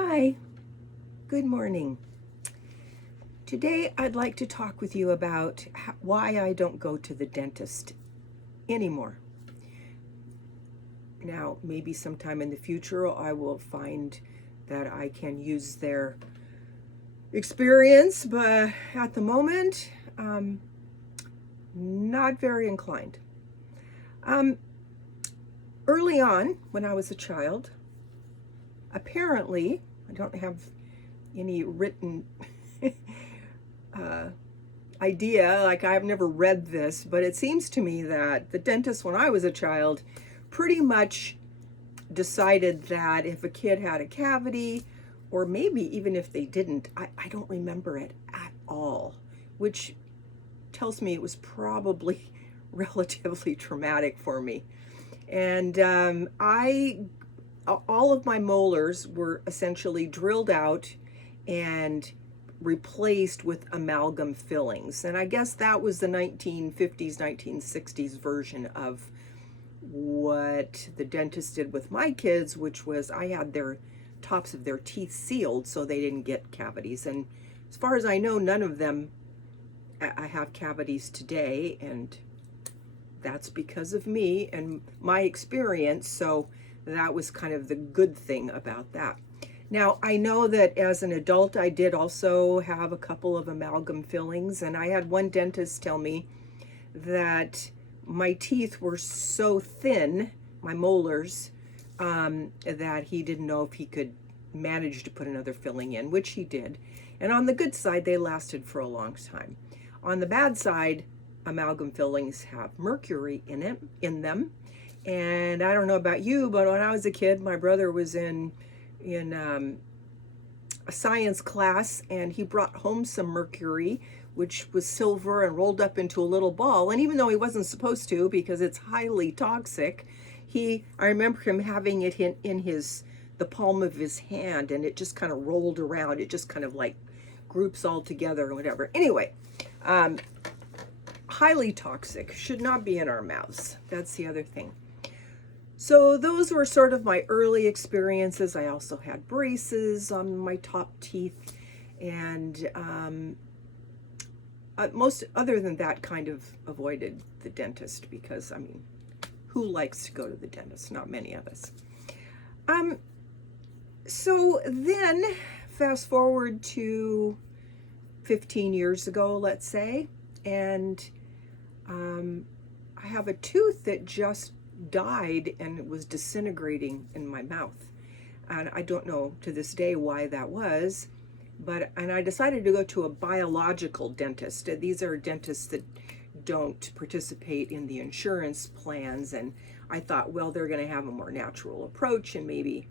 Hi, good morning. Today I'd like to talk with you about why I don't go to the dentist anymore. Now, maybe sometime in the future I will find that I can use their experience, but at the moment, not very inclined. Um, Early on, when I was a child, apparently, I don't have any written uh, idea, like I've never read this, but it seems to me that the dentist, when I was a child, pretty much decided that if a kid had a cavity, or maybe even if they didn't, I don't remember it at all, which tells me it was probably relatively traumatic for me. And all of my molars were essentially drilled out and replaced with amalgam fillings. And I guess that was the 1950s, 1960s version of what the dentist did with my kids, which was I had their tops of their teeth sealed so they didn't get cavities. And as far as I know, none of them I have cavities today, and that's because of me and my experience. So that was kind of the good thing about that. Now, I know that as an adult, I did also have a couple of amalgam fillings, and I had one dentist tell me that my teeth were so thin, my molars, that he didn't know if he could manage to put another filling in, which he did. And on the good side, they lasted for a long time. On the bad side, amalgam fillings have mercury in them. And I don't know about you, but when I was a kid, my brother was in a science class, and he brought home some mercury, which was silver and rolled up into a little ball. And even though he wasn't supposed to, because it's highly toxic, I remember him having it in the palm of his hand, and it just kind of rolled around. It just kind of like groups all together or whatever. Anyway, highly toxic, should not be in our mouths. That's the other thing. So those were sort of my early experiences. I also had braces on my top teeth, and most other than that, kind of avoided the dentist because, I mean, who likes to go to the dentist? Not many of us. So then, fast forward to 15 years ago, let's say, and I have a tooth that just died and it was disintegrating in my mouth. And I don't know to this day why that was, and I decided to go to a biological dentist. These are dentists that don't participate in the insurance plans, and I thought, well, they're going to have a more natural approach and maybe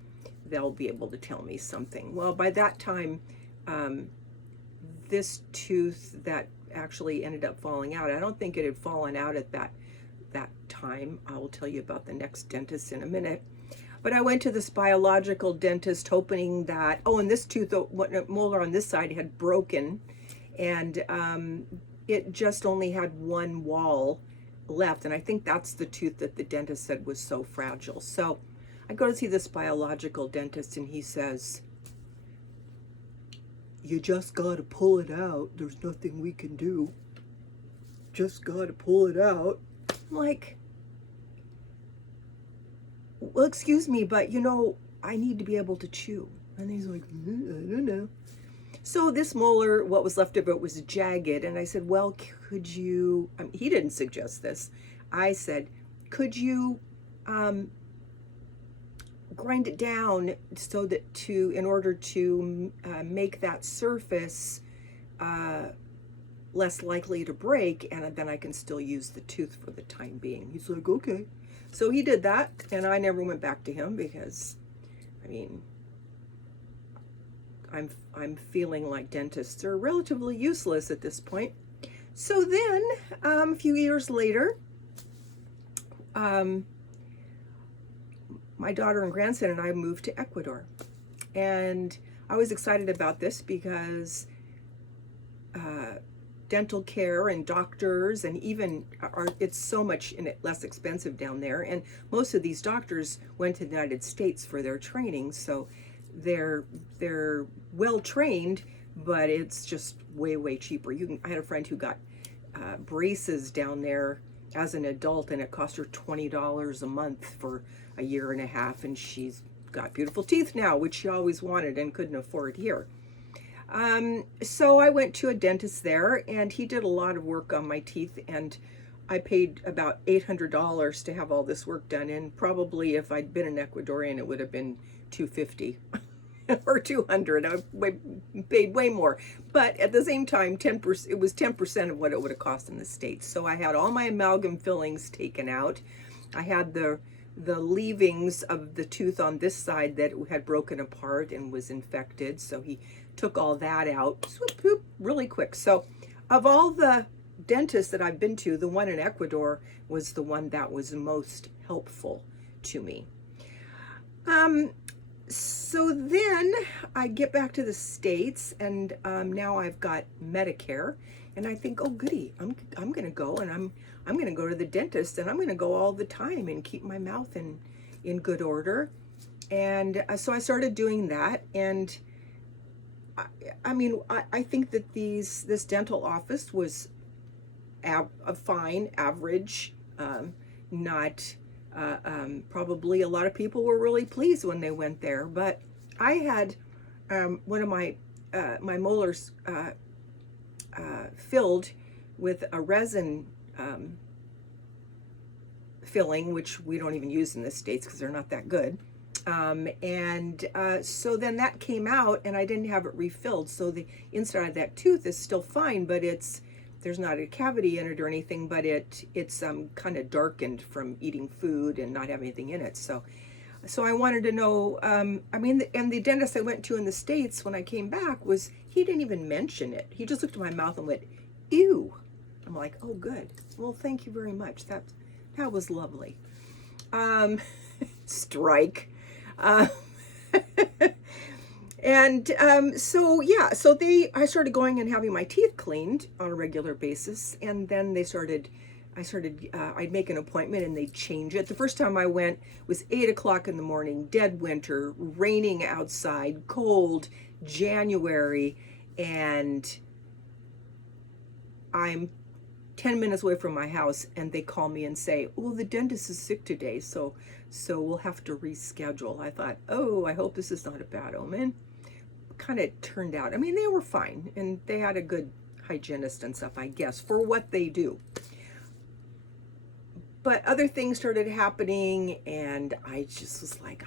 they'll be able to tell me something. Well, by that time, this tooth that actually ended up falling out, I don't think it had fallen out at that time. I will tell you about the next dentist in a minute. But I went to this biological dentist hoping that, and this tooth, molar on this side had broken, and it just only had one wall left. And I think that's the tooth that the dentist said was so fragile. So I go to see this biological dentist, and he says, "You just got to pull it out. There's nothing we can do. Just got to pull it out." I'm like, well, excuse me, but I need to be able to chew. And he's like, I don't know. So this molar, what was left of it was jagged. And I said, well, could you, he didn't suggest this. I said, could you grind it down so that in order to make that surface less likely to break, and then I can still use the tooth for the time being. He's like, okay. So he did that, and I never went back to him because, I mean, I'm feeling like dentists are relatively useless at this point. So then, a few years later, my daughter and grandson and I moved to Ecuador, and I was excited about this because dental care and doctors, and even it's so much less expensive down there, and most of these doctors went to the United States for their training, so they're they're well trained, but it's just way cheaper. I had a friend who got braces down there as an adult, and it cost her $20 a month for a year and a half, and she's got beautiful teeth now, which she always wanted and couldn't afford here. So I went to a dentist there, and he did a lot of work on my teeth, and I paid about $800 to have all this work done. And probably if I'd been an Ecuadorian, it would have been $250 or $200. I paid way more. But at the same time, 10%, it was 10% of what it would have cost in the States. So I had all my amalgam fillings taken out. I had the leavings of the tooth on this side that had broken apart and was infected. So he took all that out, swoop, whoop, really quick. So of all the dentists that I've been to, the one in Ecuador was the one that was most helpful to me. So then I get back to the States, and now I've got Medicare, and I think, oh goody, I'm gonna go, and I'm gonna go to the dentist, and I'm gonna go all the time and keep my mouth in good order. And so I started doing that, and I mean, I think that this dental office was a fine, average, not probably a lot of people were really pleased when they went there. But I had one of my molars filled with a resin filling, which we don't even use in the States because they're not that good. So then that came out, and I didn't have it refilled. So the inside of that tooth is still fine, but there's not a cavity in it or anything, but it's kind of darkened from eating food and not having anything in it. So I wanted to know, I mean, and the dentist I went to in the States when I came back he didn't even mention it. He just looked at my mouth and went, ew. I'm like, oh, good. Well, thank you very much. That was lovely. Strike. So I started going and having my teeth cleaned on a regular basis, and then I'd make an appointment and they'd change it. The first time I went was 8 o'clock in the morning, dead winter, raining outside, cold, January, and I'm 10 minutes away from my house, and they call me and say, oh, the dentist is sick today, so we'll have to reschedule. I thought, oh, I hope this is not a bad omen. Kind of turned out, I mean, they were fine, and they had a good hygienist and stuff, I guess, for what they do. But other things started happening, and I just was like,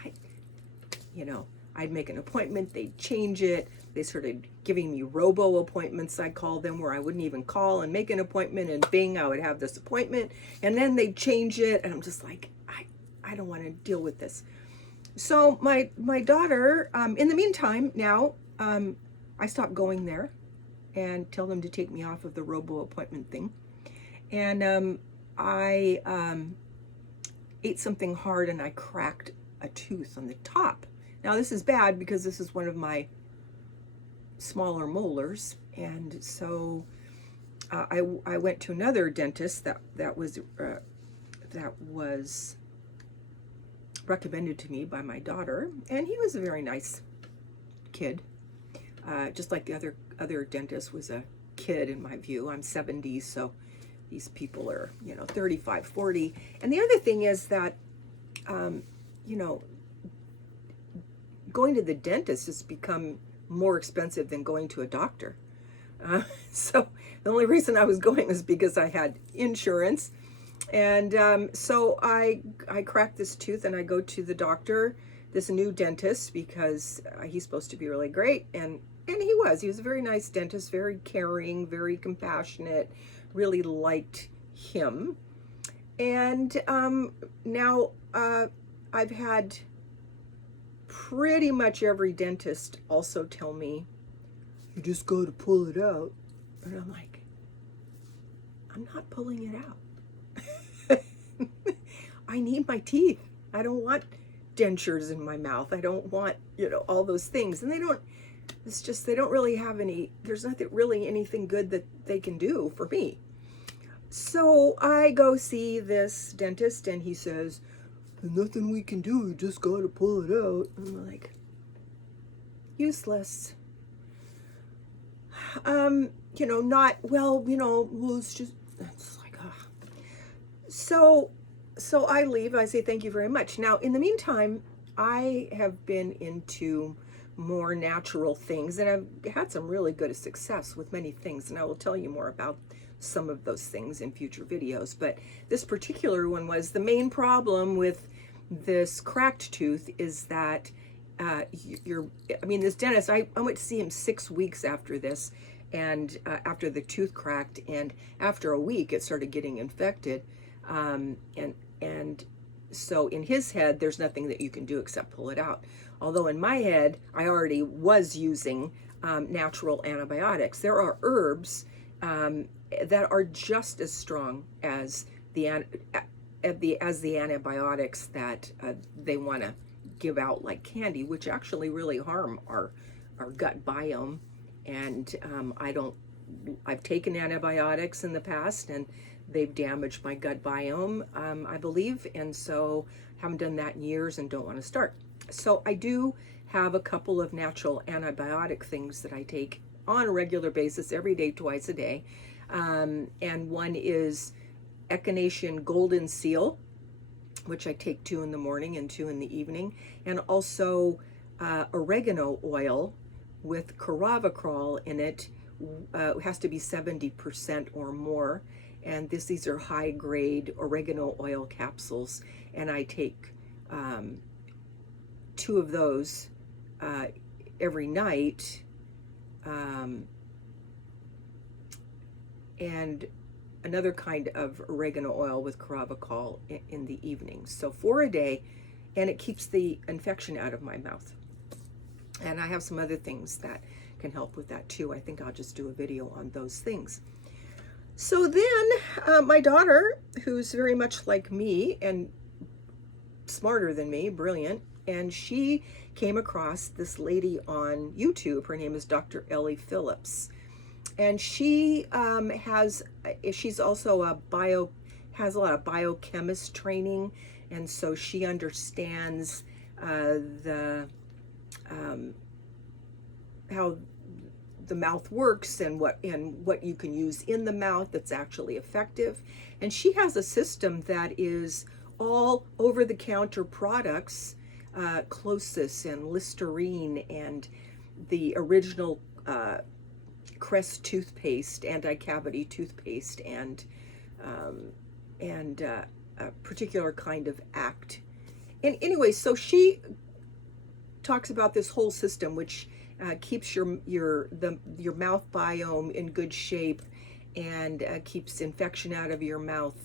I'd make an appointment, they'd change it. They started giving me robo appointments, I called them, where I wouldn't even call and make an appointment, and bing, I would have this appointment, and then they'd change it, and I'm just like, I don't want to deal with this. So my daughter, in the meantime, now I stopped going there and tell them to take me off of the robo appointment thing. And I ate something hard, and I cracked a tooth on the top. Now this is bad because this is one of my smaller molars, and so I went to another dentist that was recommended to me by my daughter, and he was a very nice kid, just like the other dentist was a kid in my view. I'm 70, so these people are 35, 40. And the other thing is that going to the dentist has become more expensive than going to a doctor. So the only reason I was going was because I had insurance. And so I cracked this tooth, and I go to the doctor, this new dentist, because he's supposed to be really great. And he was a very nice dentist, very caring, very compassionate, really liked him. And now I've had pretty much every dentist also tell me, you just got to pull it out. And I'm like, I'm not pulling it out. I need my teeth. I don't want dentures in my mouth. I don't want, all those things. And they don't really have there's not really anything good that they can do for me. So I go see this dentist, and he says, there's nothing we can do. You just got to pull it out. And I'm like, useless. Not, well, it's just, it's like, So I leave. I say thank you very much. Now, in the meantime, I have been into more natural things, and I've had some really good success with many things, and I will tell you more about some of those things in future videos. But this particular one was the main problem with this cracked tooth is that this dentist, I went to see him 6 weeks after this, and after the tooth cracked, and after a week it started getting infected, and so in his head there's nothing that you can do except pull it out. Although in my head I already was using natural antibiotics. There are herbs that are just as strong as the antibiotics that they want to give out like candy, which actually really harm our gut biome. And I've taken antibiotics in the past, and they've damaged my gut biome, I believe, and so haven't done that in years and don't want to start. So I do have a couple of natural antibiotic things that I take on a regular basis, every day, twice a day, and one is Echinacea Golden Seal, which I take 2 in the morning and 2 in the evening, and also oregano oil with Caravacrol in it. It has to be 70% or more, and these are high grade oregano oil capsules, and I take 2 of those every night, and another kind of oregano oil with Caravacol in the evening. So 4 a day, and it keeps the infection out of my mouth. And I have some other things that can help with that too. I think I'll just do a video on those things. So then my daughter, who's very much like me and smarter than me, brilliant, and she came across this lady on YouTube. Her name is Dr. Ellie Phillips. And she she's also has a lot of biochemist training, and so she understands how the mouth works and what you can use in the mouth that's actually effective. And she has a system that is all over-the-counter products, Closis and Listerine and the original Crest toothpaste, anti-cavity toothpaste, and a particular kind of Act. And anyway, so she talks about this whole system, which keeps your mouth biome in good shape, and keeps infection out of your mouth,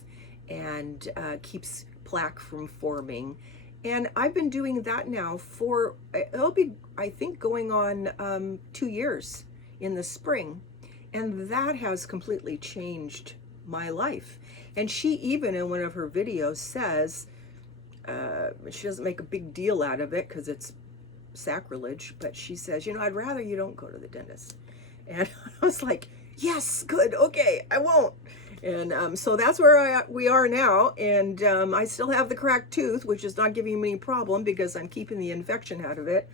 and keeps plaque from forming. And I've been doing that now for, it'll be, I think, going on 2 years in the spring, and that has completely changed my life. And she even in one of her videos says, she doesn't make a big deal out of it because it's sacrilege, but she says, I'd rather you don't go to the dentist. And I was like, yes, good, okay, I won't. And so that's where we are now, and I still have the cracked tooth, which is not giving me any problem because I'm keeping the infection out of it.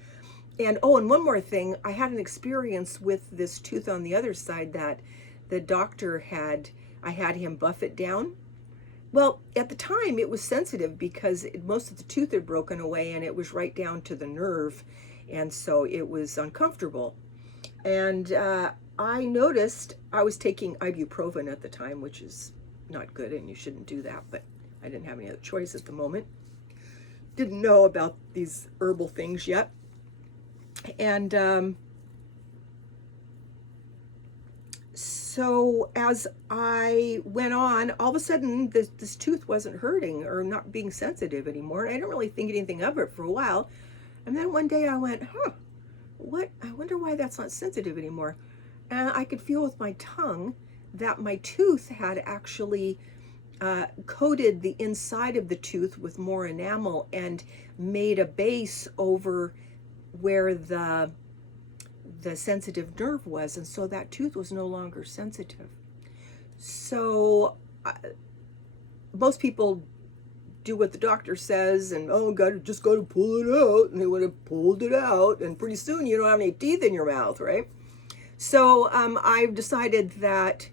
And and one more thing, I had an experience with this tooth on the other side that the doctor I had him buff it down. Well, at the time it was sensitive because most of the tooth had broken away, and it was right down to the nerve, and so it was uncomfortable. And I noticed I was taking ibuprofen at the time, which is not good, and you shouldn't do that, but I didn't have any other choice at the moment. Didn't know about these herbal things yet. And so as I went on, all of a sudden this tooth wasn't hurting or not being sensitive anymore. And I didn't really think anything of it for a while. And then one day I went, I wonder why that's not sensitive anymore. And I could feel with my tongue that my tooth had actually coated the inside of the tooth with more enamel and made a base over where the sensitive nerve was, and so that tooth was no longer sensitive. So most people do what the doctor says, and oh, just got to pull it out, and they would have pulled it out, and pretty soon you don't have any teeth in your mouth, right? So I've decided that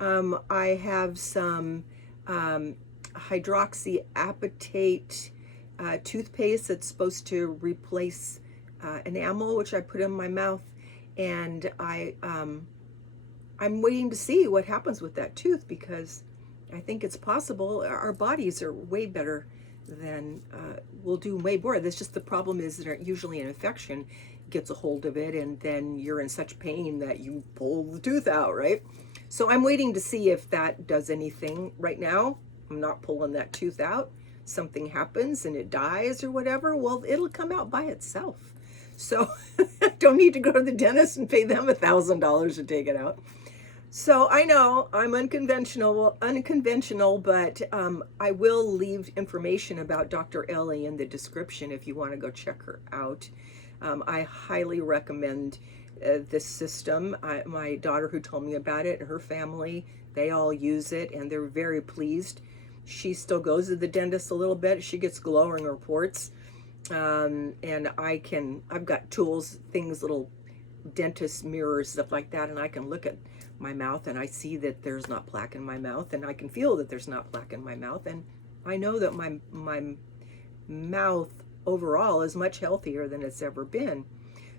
I have some hydroxyapatite toothpaste that's supposed to replace enamel, which I put in my mouth, and I'm waiting to see what happens with that tooth, because I think it's possible. Our bodies are way better than we'll do way more. That's just the problem is that usually an infection gets a hold of it, and then you're in such pain that you pull the tooth out, right? So I'm waiting to see if that does anything. Right now, I'm not pulling that tooth out. Something happens and it dies or whatever, well, it'll come out by itself. So I don't need to go to the dentist and pay them $1,000 to take it out. So I know I'm unconventional, but I will leave information about Dr. Ellie in the description if you want to go check her out. I highly recommend this system. My daughter who told me about it and her family, they all use it and they're very pleased. She still goes to the dentist a little bit. She gets glowing reports. And I've got tools, things, little dentist mirrors, stuff like that, and I can look at my mouth and I see that there's not plaque in my mouth, and I can feel that there's not plaque in my mouth, and I know that my mouth overall is much healthier than it's ever been.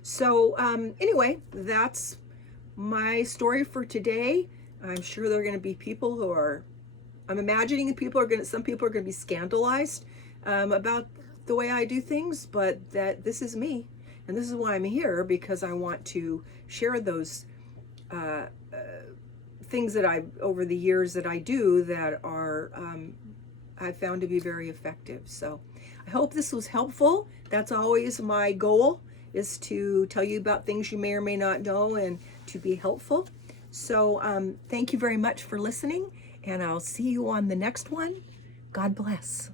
So anyway, that's my story for today. I'm sure there are going to be people who are, I'm imagining some people are going to be scandalized about the way I do things, but that this is me, and this is why I'm here, because I want to share those things that over the years that I do that are I've found to be very effective. So I hope this was helpful. That's always my goal, is to tell you about things you may or may not know and to be helpful. So thank you very much for listening, and I'll see you on the next one. God bless.